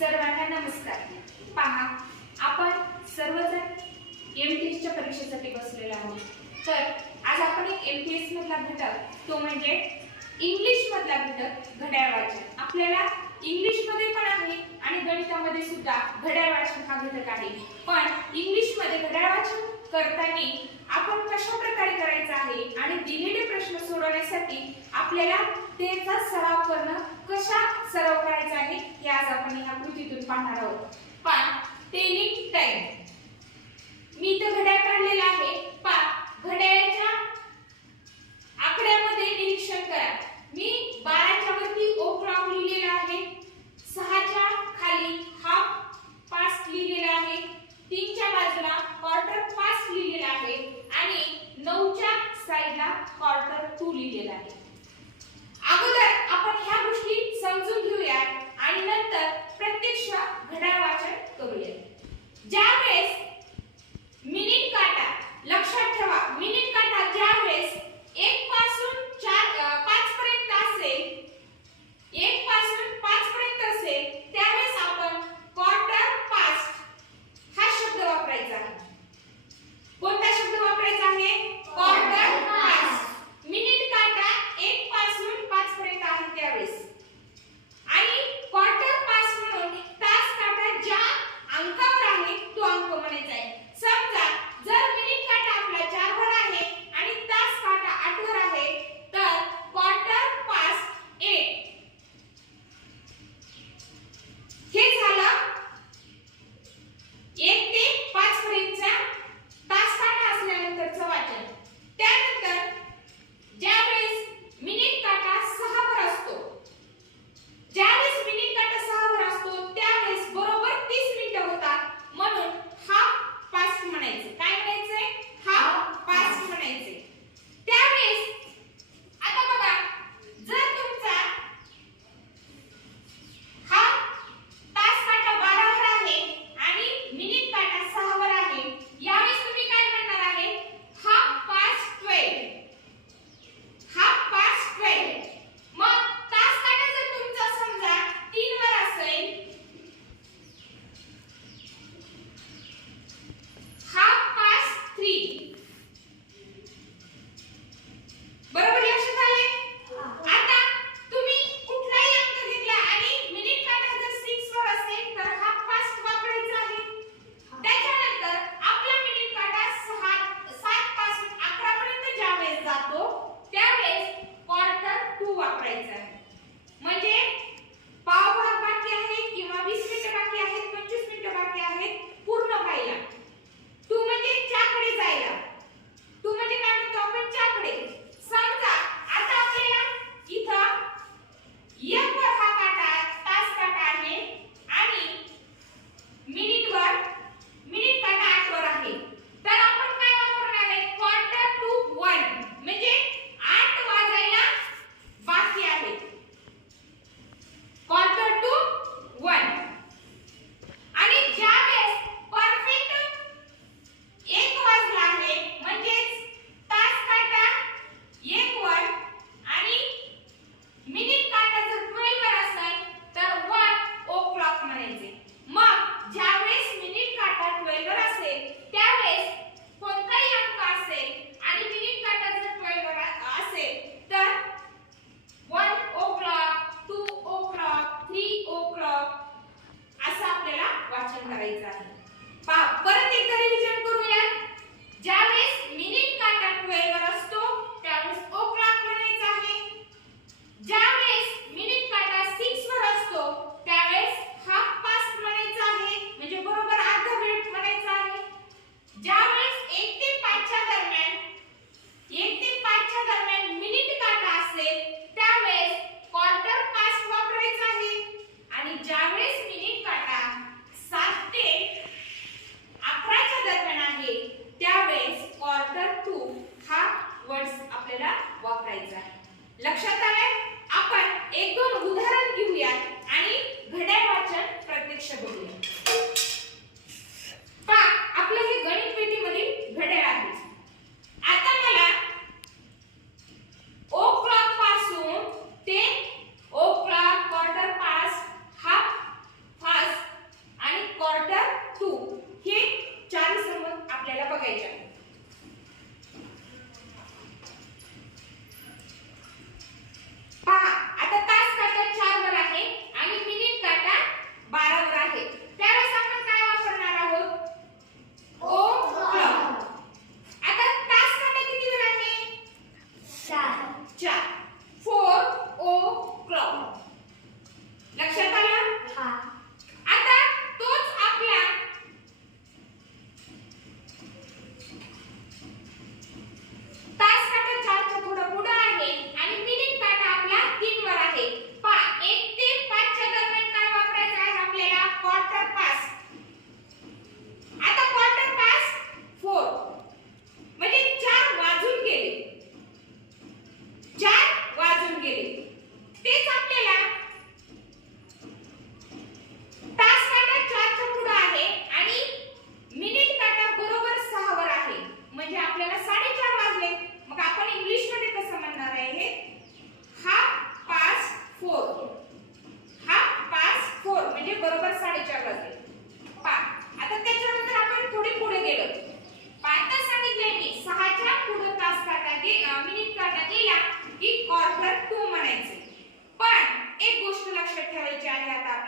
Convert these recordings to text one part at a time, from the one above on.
सर्वांना नमस्कार. पहा आपण सर्वजण एम टी एसच्या परीक्षेसाठी बसलेलो आहोत. तर आज आपण एक एम टी एस मधला घटक तो म्हणजे इंग्लिश मधला घटक घड्याळ वाचन आपल्याला इंग्लिशमध्ये पण आहे आणि गणितामध्ये सुद्धा घड्याळ वाचन हा घटक आहे. पण इंग्लिशमध्ये घड्याळ वाचन करताना आपण कशा प्रकारे करायचं आहे आणि दिलेले प्रश्न सोडवण्यासाठी आपल्याला तेचा सराव करणं कशा सराव करायचा आहे हे आज आपण या कृतीतून पाहणार आहोत. पा टेलिंग टाइम मी तर घड्याळ काढलेला आहे. पा घड्याळाच्या क्वार्टर टू लिहिलेला आहे. अगोदर आपण ह्या गोष्टी समजून घेऊया आणि नंतर प्रत्यक्ष घड्याळ वाचन करूयात ज्यावेळेस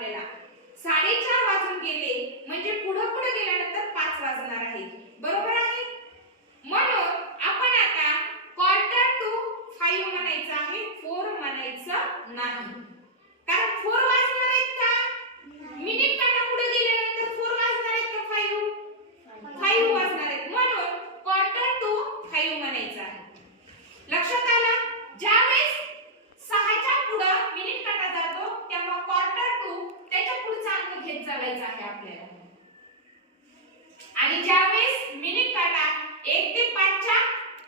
आपल्याला. साडेचार वाजून गेले म्हणजे पुढं पुढे गेल्यानंतर पाच वाजणार आहे बरोबर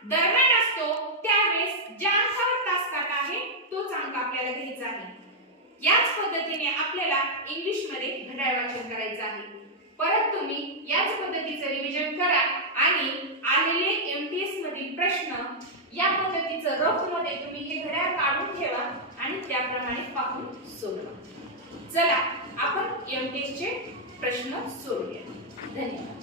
दरम्यान असतो त्यावेळेस ज्या अंकावर तास काटा आहे तोच अंक आपल्याला घ्यायचा आहे. याच पद्धतीने आपल्याला इंग्लिशमध्ये घड्याळ वाचन करायचं आहे. परत तुम्ही याच पद्धतीचं रिव्हिजन करा आणि आलेले एम एमटीएस मधील प्रश्न या पद्धतीचं रफमध्ये तुम्ही हे घड्याळ काढून ठेवा आणि त्याप्रमाणे पाहून सोडवा. चला आपण एम एमटीएस चे प्रश्न सोडूया. धन्यवाद.